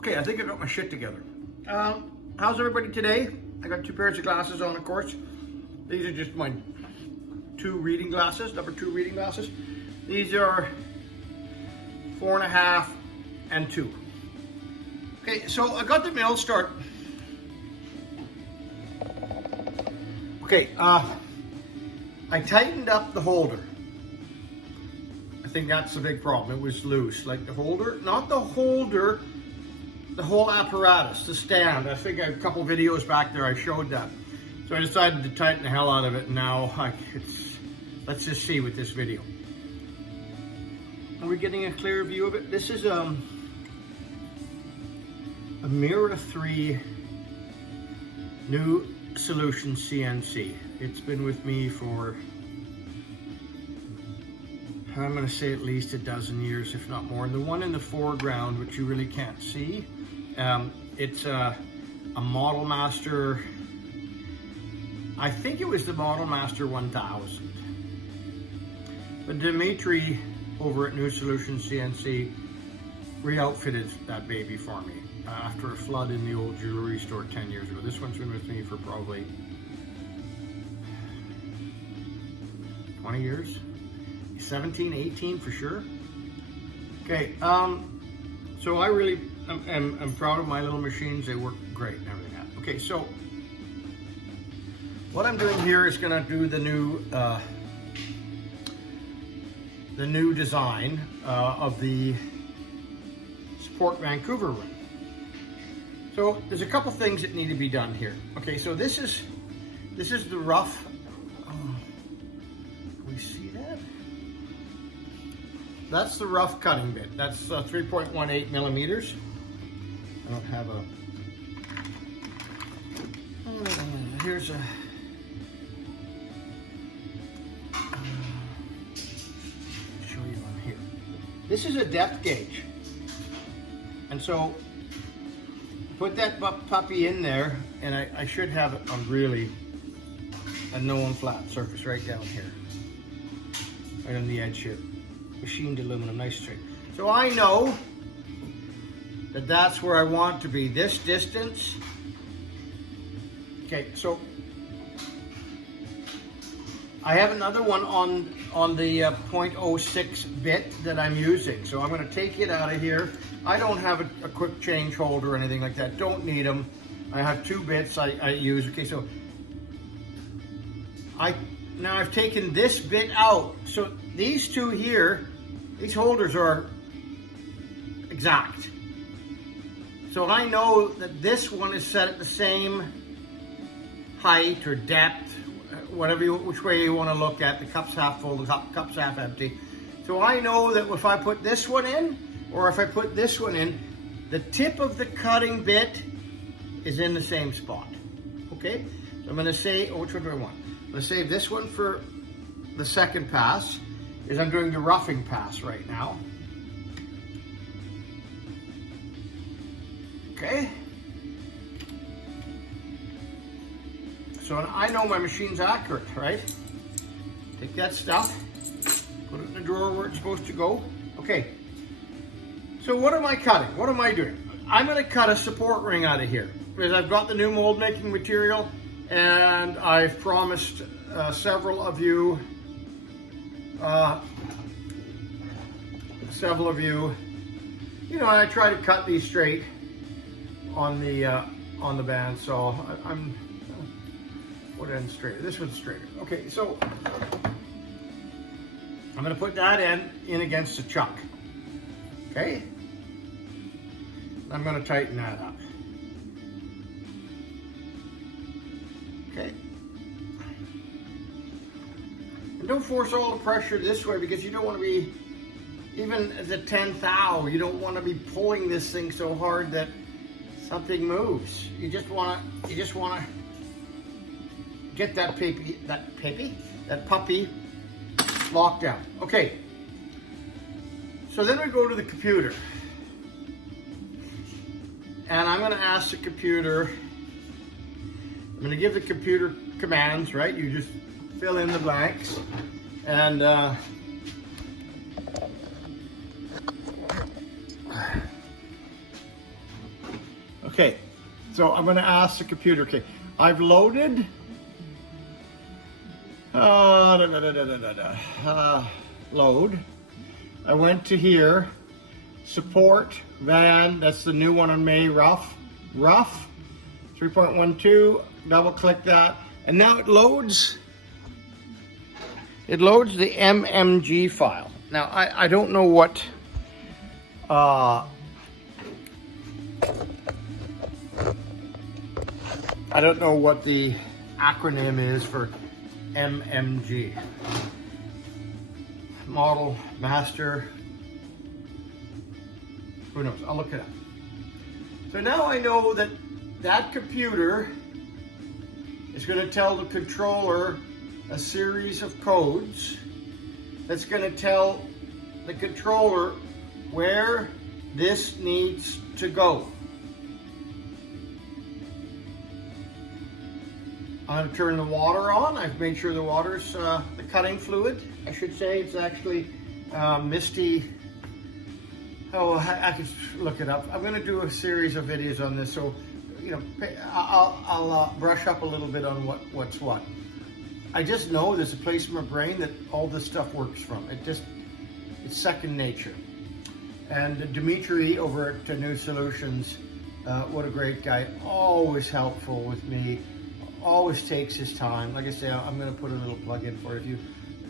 Okay, I think I got my shit together. How's everybody today? I got two pairs of glasses on, of course. These are just my number two reading glasses. These are 4.5 and 2. Okay, so I got the mill start. Okay, I tightened up the holder. I think that's the big problem. It was loose, like the holder, not the holder, the whole apparatus, the stand. I think a couple videos back there I showed that. So I decided to tighten the hell out of it, and now let's just see with this video. Are we getting a clear view of it? This is a Mira 3 new solution CNC. It's been with me for, I'm going to say at least a dozen years, if not more. And the one in the foreground, which you really can't see, it's a Model Master. I think it was the Model Master 1000. But Dimitri over at New Solution CNC re-outfitted that baby for me after a flood in the old jewelry store 10 years ago. This one's been with me for probably 20 years, 17, 18 for sure. Okay, so I really am proud of my little machines. They work great and everything. Okay, so what I'm doing here is going to do the new design of the Support Vancouver run. So there's a couple things that need to be done here. Okay, so this is the rough. Can we see that? That's the rough cutting bit. That's 3.18 millimeters. I don't have a. Here's a. Show you on here. This is a depth gauge, and so put that puppy in there, and I should have it on really a known flat surface right down here, right on the edge here. Machined aluminum, nice straight. So I know that that's where I want to be, this distance. Okay, so I have another one on the 0.06 bit that I'm using. So I'm going to take it out of here. I don't have a quick change holder or anything like that. Don't need them. I have 2 bits I use. Okay, so now I've taken this bit out. So these two here, these holders are exact. So I know that this one is set at the same height or depth, which way you want to look at. The cup's half full, the cup's half empty. So I know that if I put this one in, or if I put this one in, the tip of the cutting bit is in the same spot. Okay? So I'm going to say, which one do I want? I'm going to save this one for the second pass, because I'm doing the roughing pass right now. Okay? So I know my machine's accurate, right? Take that stuff, put it in the drawer where it's supposed to go. Okay. So what am I cutting? What am I doing? I'm going to cut a support ring out of here because I've got the new mold making material, and I've promised several of you, you know, I try to cut these straight on the band, so I'm what end straighter? This one's straighter. Okay, so I'm going to put that in against the chuck. Okay, I'm going to tighten that up. Okay, and don't force all the pressure this way, because you don't want to be, even at the 10th thou, you don't want to be pulling this thing so hard that something moves. You just want to get that puppy locked down. Okay. So then we go to the computer, and I'm going to ask the computer. I'm going to give the computer commands. Right? You just fill in the blanks, and Okay, so I'm gonna ask the computer, okay, I've loaded, load. I went to here, support, van, that's the new one on May, rough, 3.12, double click that, and now it loads the MMG file. Now, I don't know what, I don't know what the acronym is for MMG. Model, master, who knows, I'll look it up. So now I know that that computer is going to tell the controller a series of codes that's going to tell the controller where this needs to go. I'm going to turn the water on. I've made sure the water's, the cutting fluid, I should say. It's actually misty. Oh, I could look it up. I'm going to do a series of videos on this, so, you know, I'll brush up a little bit on what's what. I just know there's a place in my brain that all this stuff works from. It's second nature. And Dimitri over at New Solutions, what a great guy, always helpful with me. Always takes his time. Like I say, I'm going to put a little plug in for you.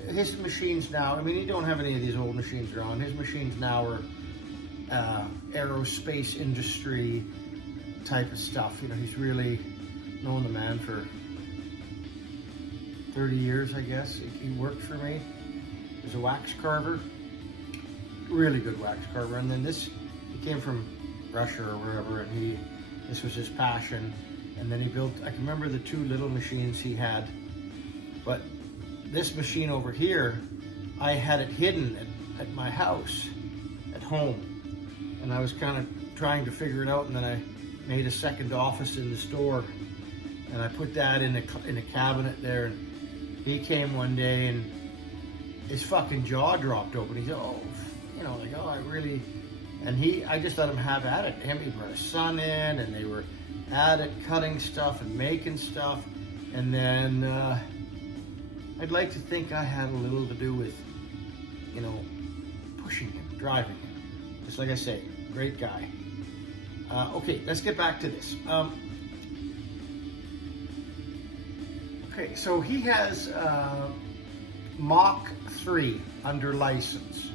His machines now, I mean, he don't have any of these old machines around. His machines now are aerospace industry type of stuff. You know, he's really known the man for 30 years, I guess. He worked for me. He was a wax carver. Really good wax carver. And then he came from Russia or wherever, and this was his passion. And then he built, I can remember the two little machines he had, but this machine over here, I had it hidden at my house, at home. And I was kind of trying to figure it out, and then I made a second office in the store, and I put that in a cabinet there, and he came one day and his fucking jaw dropped open. He said, oh, you know, like, oh, I really, and I just let him have at it. He brought his son in, and they were at it, cutting stuff and making stuff. And then I'd like to think I had a little to do with, you know, pushing him, driving him. Just like I say, great guy. Okay, let's get back to this. Okay, so he has Mach 3 under license.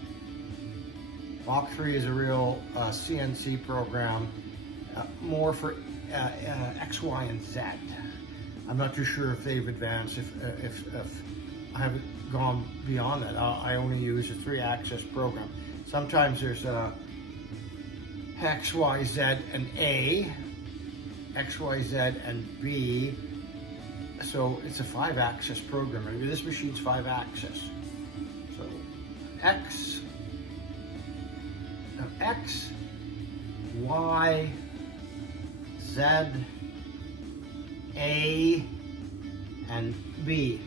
Mach 3 is a real CNC program, more for X, Y, and Z. I'm not too sure if they've advanced, if I haven't gone beyond that. I only use a 3-axis program. Sometimes there's X, Y, Z, and A, X, Y, Z, and B. So it's a 5-axis program. I mean, this machine's 5-axis. So X, Y, Z, A, and B.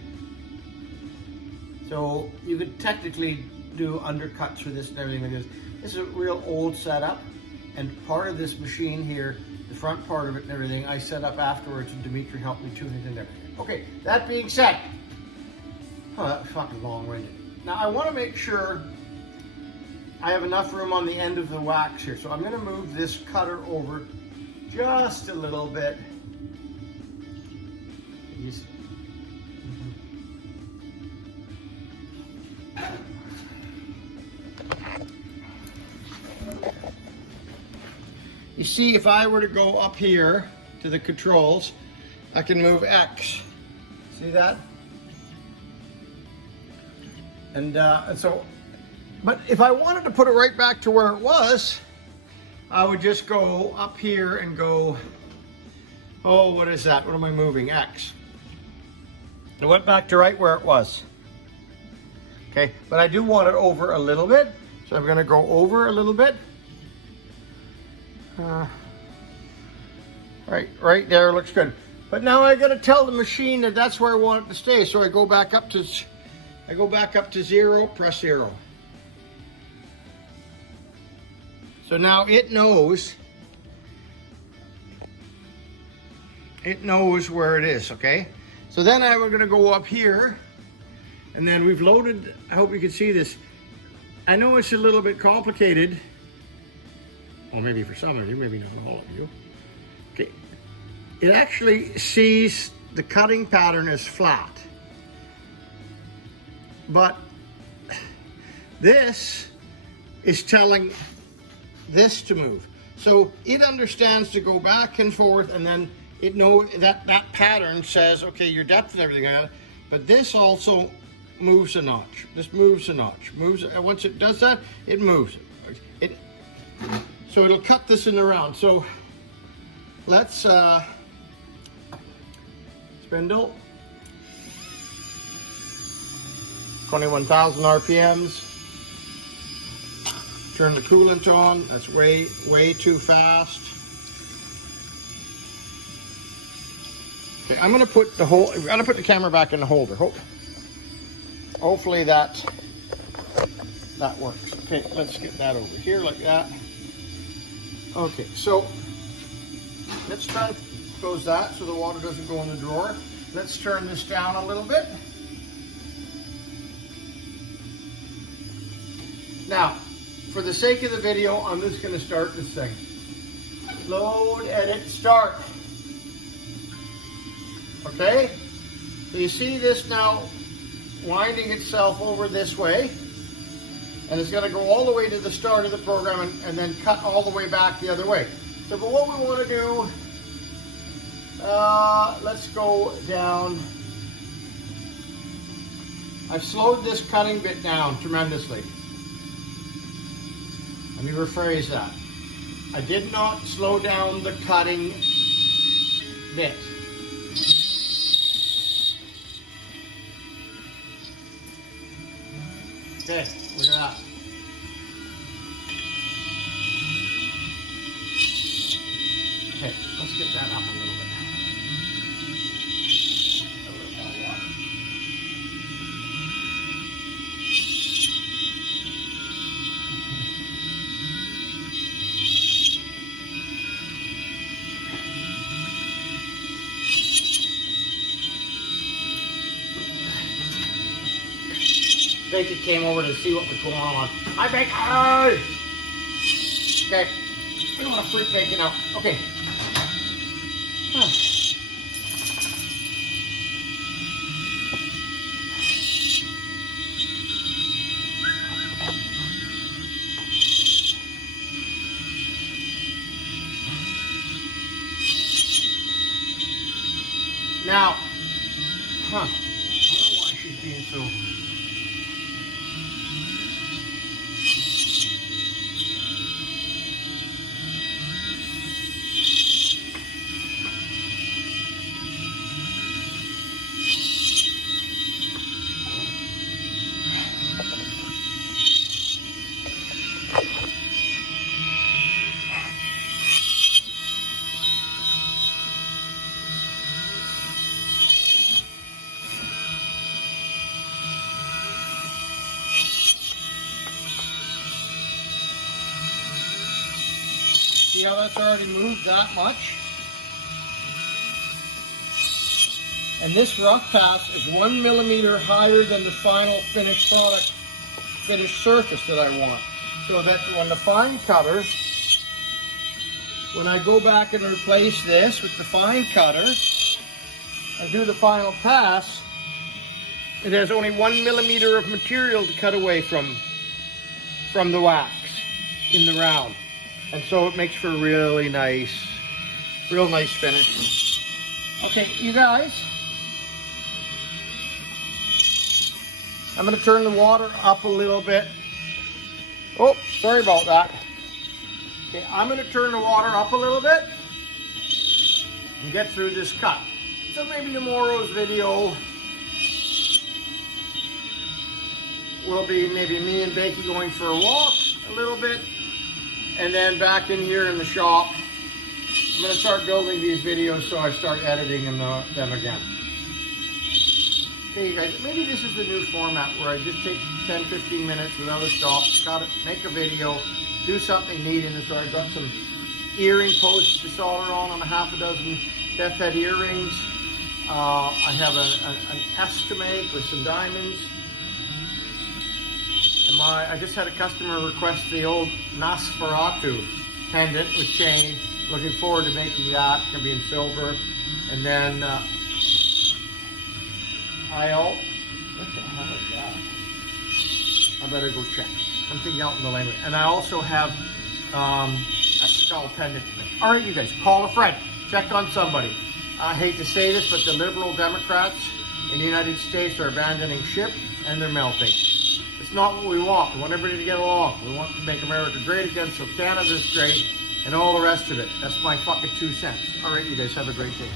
So you could technically do undercuts for this and everything like this. This is a real old setup, and part of this machine here, the front part of it and everything, I set up afterwards, and Dimitri helped me tune it and everything. Okay, that being said, that's fucking long-winded. Now I want to make sure I have enough room on the end of the wax here, so I'm going to move this cutter over just a little bit. You see, if I were to go up here to the controls, I can move X. See that? And so, but if I wanted to put it right back to where it was, I would just go up here and go, oh, what is that? What am I moving? X. I went back to right where it was. Okay, but I do want it over a little bit, so I'm going to go over a little bit. Right there looks good. But now I got to tell the machine that that's where I want it to stay. So I go back up to 0, press 0. So now it knows it knows where it is, okay? So then we're gonna go up here, and then we've loaded, I hope you can see this. I know it's a little bit complicated. Well, maybe for some of you, maybe not all of you. Okay, it actually sees the cutting pattern as flat. But this is telling this to move. So it understands to go back and forth, and then it knows that pattern says, okay, your depth and everything, but this also moves a notch. This moves a notch. Moves, and once it does that, it moves. So it'll cut this in the round. So let's spindle. 21,000 RPMs. Turn the coolant on. That's way too fast. Okay, I'm gonna put the whole. I'm gonna put the camera back in the holder. Hopefully that works. Okay, let's get that over here like that. Okay, so let's try to close that so the water doesn't go in the drawer. Let's turn this down a little bit. Now, for the sake of the video, I'm just going to start this thing. Load, edit, start. Okay? So you see this now winding itself over this way. And it's going to go all the way to the start of the program and then cut all the way back the other way. So, but what we want to do, let's go down. I've slowed this cutting bit down tremendously. Let me rephrase that. I did not slow down the cutting bit. Okay, look at that. Okay, let's get that up a little bit. A little more water. Baker came over to see what was going on. Hi, Baker! Okay, we don't want to freak Baker out. Okay. Huh. Now, I don't know why she's being so... See how that's already moved that much? And this rough pass is 1 millimeter higher than the final finished product, finished surface that I want. So that when the fine cutter, when I go back and replace this with the fine cutter and do the final pass, it has only 1 millimeter of material to cut away from the wax in the round. And so it makes for a really nice, real nice finish. Okay, you guys, I'm going to turn the water up a little bit. Oh, sorry about that. Okay, I'm going to turn the water up a little bit and get through this cut. So maybe tomorrow's video will be maybe me and Becky going for a walk a little bit. And then back in here in the shop, I'm going to start building these videos so I start editing them again. Okay, you guys, maybe this is the new format where I just take 10-15 minutes without a stop, cut it, make a video, do something neat in it. So I've got some earring posts to solder on a half a dozen death head earrings. I have an S to make with some diamonds. And I just had a customer request the old Nosferatu pendant with chain. Looking forward to making that. It's going to be in silver. And then what the hell is that? I better go check. Something out in the language. And I also have a skull pendant. All right, you guys, call a friend. Check on somebody. I hate to say this, but the liberal Democrats in the United States are abandoning ship and they're melting. It's not what we want. We want everybody to get along. We want to make America great again, so Canada's great, and all the rest of it. That's my fucking 2 cents. All right, you guys have a great day.